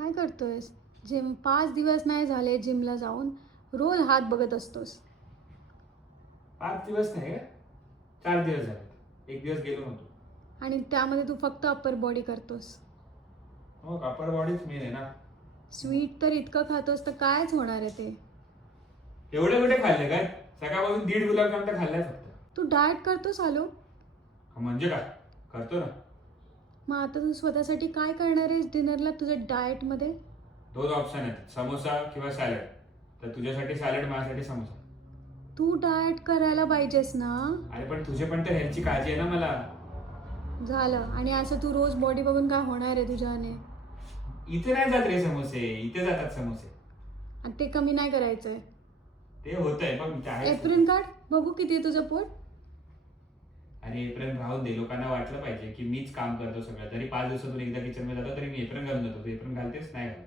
काय करतोयस? जिम 5 दिवस नाही झाले जिमला जाऊन, रोज हात बघत असतोस. 5 दिवस नाही का? 4 दिवस झाले. एक दिवस गेलो नव्हतो. आणि त्यामध्ये तू फक्त अप्पर बॉडी करतोस. हो, अपर बॉडीच मेन आहे ना. स्वीट तर इतकं खातोस तर कायच होणार आहे ते. एवढे कुठे खाल्ले काय? सकाळपासून 1.5 गुलाबजाम तर खाल्लाय फक्त. तू डाएट करतोस आलो. म्हणजे काय? करतो ना. मग आता तू स्वतःसाठी काय करणार आहेस डिनरला तुझ्या डाएटमध्ये? 2 ऑप्शन आहेत, समोसा किंवा सॅलड. तर तुझ्यासाठी सॅलड, माझ्यासाठी समोसा. तू डाएट करायला पाहिजेस ना. अरे पण तुझे पण तर हेल्थची काळजी आहे ना मला. झालं. आणि असं तू रोज बॉडी बघून काय होणार आहे तुझ्याने? इथे नाही जात रे समोसे, इथे जातात समोसे. आणि ते कमी नाही करायचंय. ते होतंय पण ते आहे. एप्रिल काढ बघू किती आहे तुझं पोट. आणि एप्रिल राहून दे, लोकांना वाटलं पाहिजे की मीच काम करतो सगळं. तरी 5 दिवसातून एकदा किचन मध्ये जातो, तरी मी एप्रिल घालून जातो. तू एप्रिल घालतेस नाही घालत.